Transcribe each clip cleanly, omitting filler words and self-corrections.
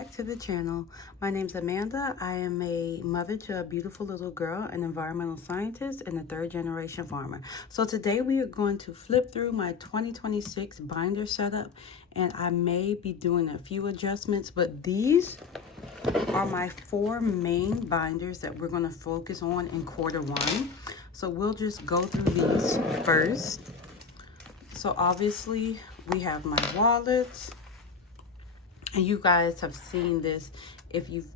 back to the channel. My name's Amanda. I am a mother to a beautiful little girl, an environmental scientist, and a third-generation farmer. So today we are going to flip through my 2026 binder setup, and I may be doing a few adjustments, but these are my 4 main binders that we're going to focus on in Q1. So we'll just go through these first. So obviously we have my wallets. And you guys have seen this if you've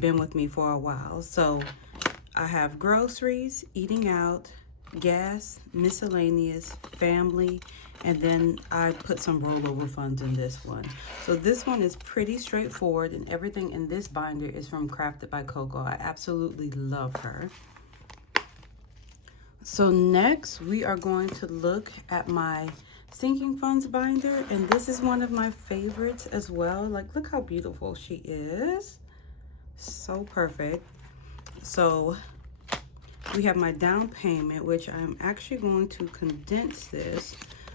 been with me for a while. So I have groceries, eating out, gas, miscellaneous, family, and then I put some rollover funds in this one. So this one is pretty straightforward, and everything in this binder is from Crafted by Coco. I absolutely love her. So next we are going to look at my sinking funds binder, and this is one of my favorites as well. Like, look how beautiful she is. So perfect. So we have my down payment, which I'm actually going to condense this.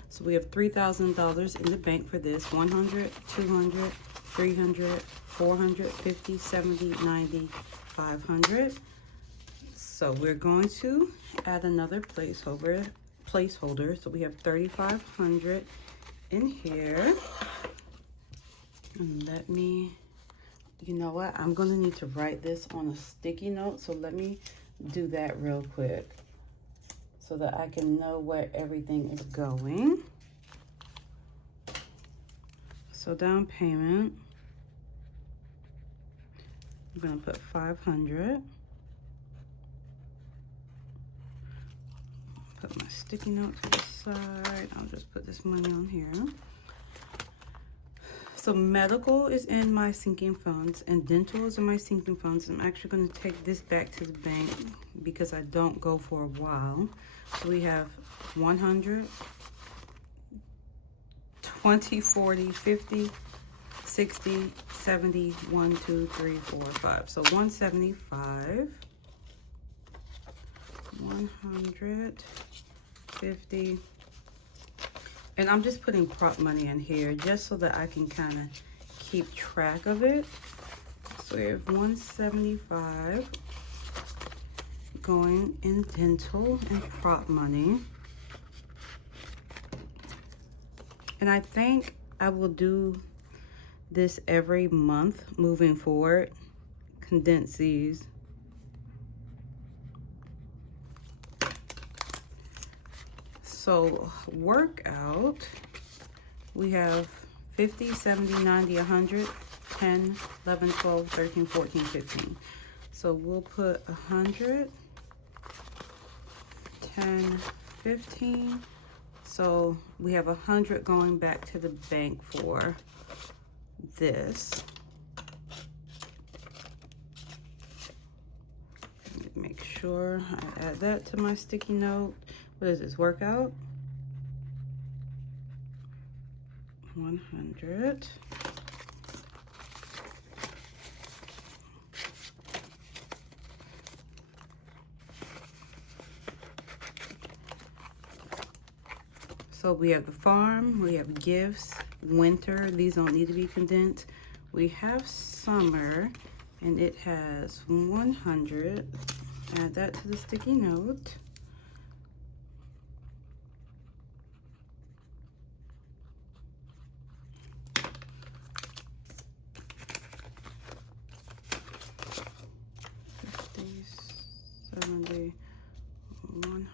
So we have $3,000 in the bank for this. 100, 200, 300, 450, 70, 90, 500. So we're going to add another placeholder. So we have 3,500 in here. And let me, you know what, I'm gonna need to write this on a sticky note, so let me do that real quick so that I can know where everything is going. So down payment, I'm gonna put 500. Put my sticky note to the side. I'll just put this money on here. So medical is in my sinking funds and dental is in my sinking funds. I'm actually going to take this back to the bank because I don't go for a while. So we have 100, 20, 40, 50, 60, 70, 1, 2, 3, 4, 5. So 175. 150, and I'm just putting prop money in here just so that I can kind of keep track of it. So we have 175 going in dental and prop money, and I think I will do this every month moving forward. Condense these. So workout, we have 50, 70, 90, 100, 10, 11, 12, 13, 14, 15. So we'll put 100, 10, 15. So we have 100 going back to the bank for this. Let me make sure I add that to my sticky note. What is this, workout? 100. So we have the farm, we have gifts, winter, these don't need to be condensed. We have summer, and it has 100. Add that to the sticky note.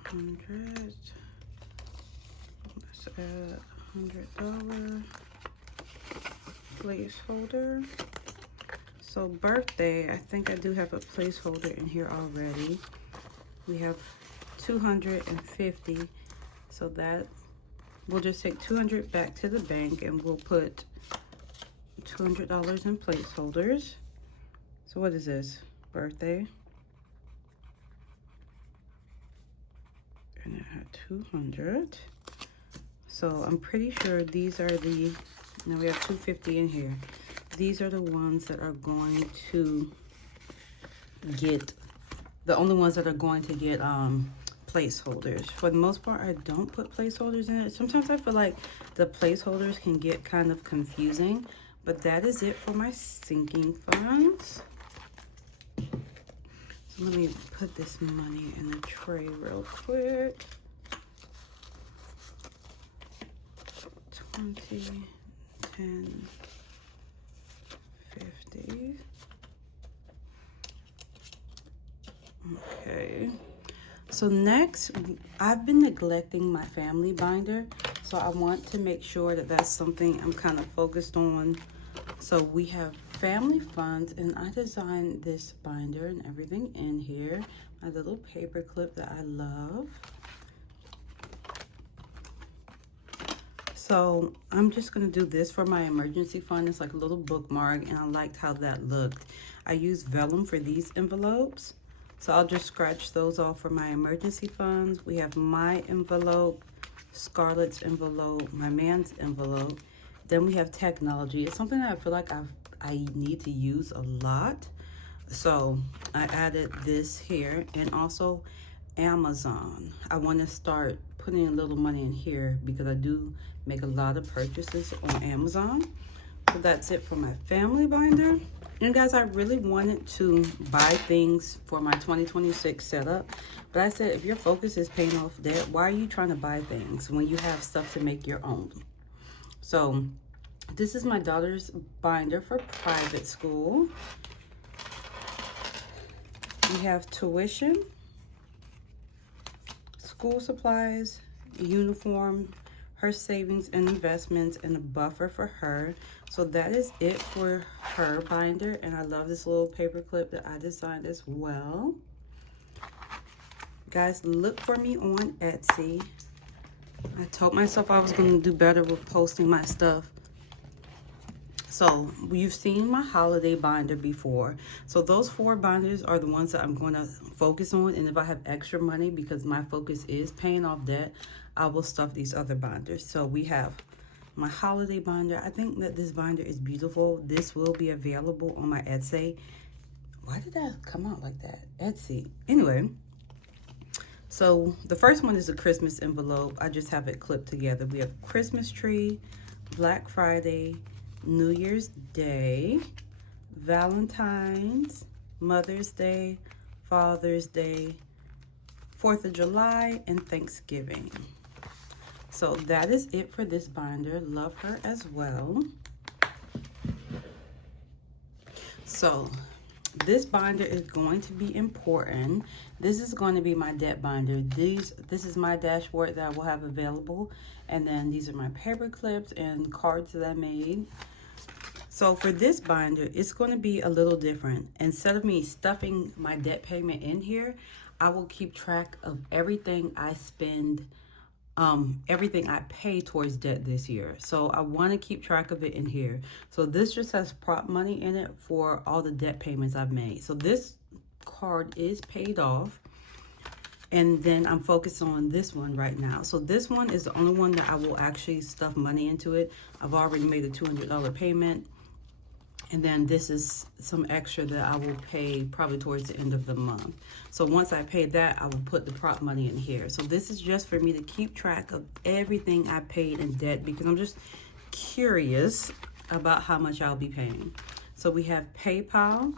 $100. Let's add $100 placeholder. So birthday, I think I do have a placeholder in here already. We have 250. So that we'll just take 200 back to the bank, and we'll put $200 in placeholders. So what is this? Birthday. And I had 200. So I'm pretty sure these are the, now we have 250 in here. These are the ones that are going to get, the only ones that are going to get placeholders. For the most part, I don't put placeholders in it. Sometimes I feel like the placeholders can get kind of confusing, but that is it for my sinking funds. So let me put this money in the tray real quick. 20, 10, 50. Okay. So next, I've been neglecting my family binder. So I want to make sure that that's something I'm kind of focused on. So we have family funds, and I designed this binder and everything in here. My little paper clip that I love. So I'm just gonna do this for my emergency fund. It's like a little bookmark, and I liked how that looked. I used vellum for these envelopes. So I'll just scratch those off for my emergency funds. We have my envelope, Scarlett's envelope, my man's envelope. Then we have technology. It's something that I feel like I need to use a lot. So I added this here, and also Amazon. I want to start putting a little money in here because I do make a lot of purchases on Amazon. So that's it for my family binder. And guys, I really wanted to buy things for my 2026 setup, but I said, if your focus is paying off debt, why are you trying to buy things when you have stuff to make your own? So this is my daughter's binder for private school. We have tuition, school supplies, uniform, her savings and investments, and a buffer for her. So that is it for her binder. And I love this little paper clip that I designed as well. Guys, look for me on Etsy. I told myself I was going to do better with posting my stuff. So you've seen my holiday binder before. So those 4 binders are the ones that I'm going to focus on. And if I have extra money, because my focus is paying off debt, I will stuff these other binders. So we have my holiday binder. I think that this binder is beautiful. This will be available on my Etsy. Why did that come out like that? Etsy. Anyway, so the first one is a Christmas envelope. I just have it clipped together. We have Christmas tree, Black Friday, New Year's Day, Valentine's, Mother's Day, Father's Day, 4th of July, and Thanksgiving. So that is it for this binder. Love her as well. So this binder is going to be important. This is going to be my debt binder. This is my dashboard that I will have available. And then these are my paper clips and cards that I made. So for this binder, it's going to be a little different. Instead of me stuffing my debt payment in here, I will keep track of everything I spend, everything I pay towards debt this year. So I want to keep track of it in here. So this just has prop money in it for all the debt payments I've made. So this card is paid off. And then I'm focused on this one right now. So this one is the only one that I will actually stuff money into it. I've already made a $200 payment. And then this is some extra that I will pay probably towards the end of the month. So once I pay that, I will put the prop money in here. So this is just for me to keep track of everything I paid in debt, because I'm just curious about how much I'll be paying. So we have PayPal,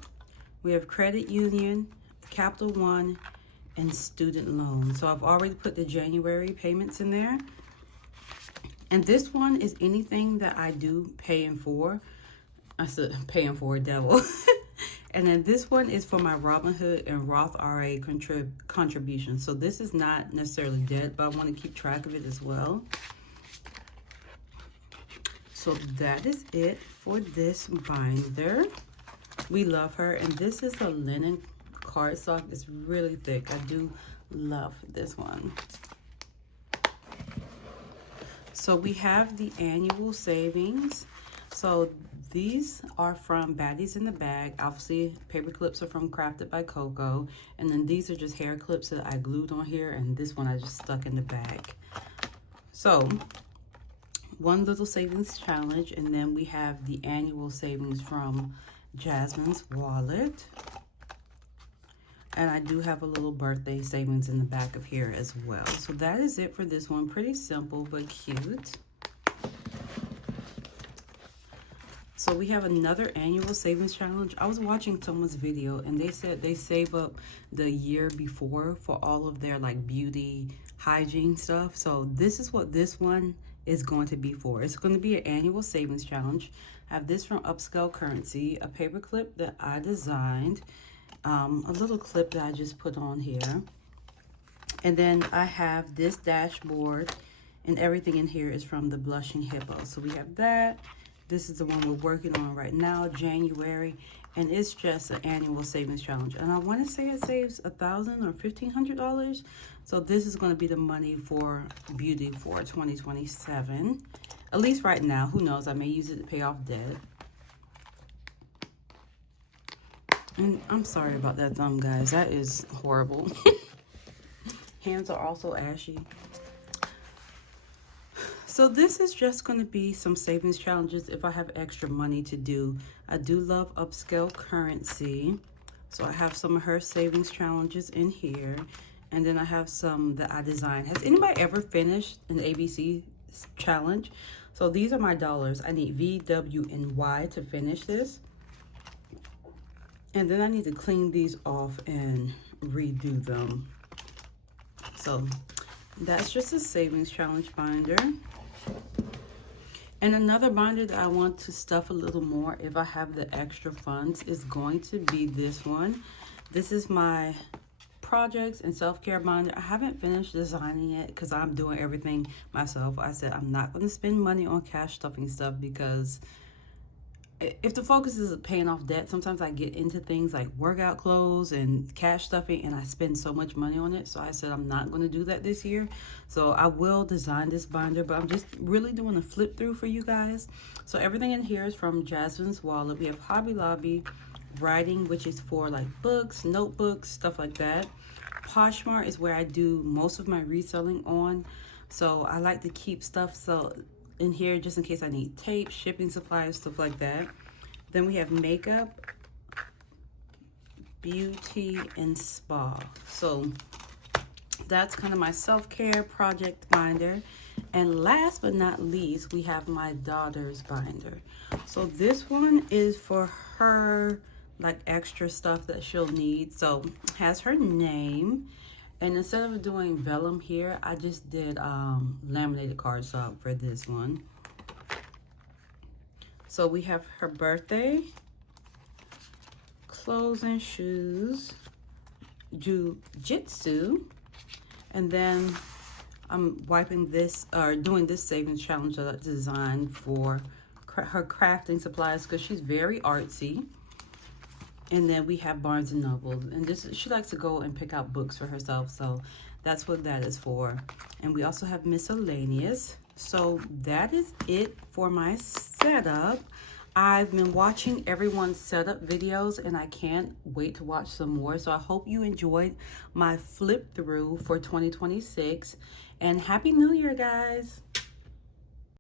we have Credit Union, Capital One, and student loan. So I've already put the January payments in there. And this one is anything that I do paying for. I said paying for a devil. And then this one is for my Robinhood and Roth IRA contribution. So this is not necessarily debt, but I want to keep track of it as well. So that is it for this binder. We love her. And this is a linen cardstock. It's really thick. I do love this one. So we have the annual savings. So these are from Baddies in the Bag. Obviously, paper clips are from Crafted by Coco. And then these are just hair clips that I glued on here. And this one I just stuck in the bag. So, one little savings challenge. And then we have the annual savings from Jasmine's wallet. And I do have a little birthday savings in the back of here as well. So that is it for this one. Pretty simple but cute. So we have another annual savings challenge. I was watching someone's video and they said they save up the year before for all of their like beauty hygiene stuff. So this is what this one is going to be for. It's going to be an annual savings challenge. I have this from Upscale Currency, a paper clip that I designed, a little clip that I just put on here. And then I have this dashboard, and everything in here is from the Blushing Hippo. So we have that. This is the one we're working on right now, January, and it's just an annual savings challenge. And I want to say it saves $1,000 or $1,500. So this is going to be the money for beauty for 2027. At least right now. Who knows? I may use it to pay off debt. And I'm sorry about that thumb, guys. That is horrible. Hands are also ashy. So this is just going to be some savings challenges if I have extra money to do. I do love Upscale Currency. So I have some of her savings challenges in here. And then I have some that I designed. Has anybody ever finished an ABC challenge? So these are my dollars. I need V, W, and Y to finish this. And then I need to clean these off and redo them. So that's just a savings challenge binder. And another binder that I want to stuff a little more if I have the extra funds is going to be this one. This is my projects and self-care binder. I haven't finished designing it because I'm doing everything myself. I said I'm not going to spend money on cash stuffing stuff because if the focus is paying off debt, sometimes I get into things like workout clothes and cash stuffing and I spend so much money on it. So I said I'm not going to do that this year. So I will design this binder, but I'm just really doing a flip through for you guys. So everything in here is from Jasmine's Wallet. We have Hobby Lobby, writing, which is for like books, notebooks, stuff like that. Poshmark is where I do most of my reselling on. So I like to keep stuff in here just in case I need tape, shipping supplies, stuff like that. Then we have makeup, beauty, and spa. So that's kind of my self-care project binder. And last but not least, we have my daughter's binder. So this one is for her like extra stuff that she'll need. So it has her name. And instead of doing vellum here, I just did laminated cardstock for this one. So we have her birthday, clothes and shoes, jujitsu, and then I'm wiping this, or doing this savings challenge that I designed for her crafting supplies because she's very artsy. And then we have Barnes & Noble, and she likes to go and pick out books for herself, so that's what that is for. And we also have miscellaneous. So that is it for my setup. I've been watching everyone's setup videos, and I can't wait to watch some more. So I hope you enjoyed my flip through for 2026, and Happy New Year, guys.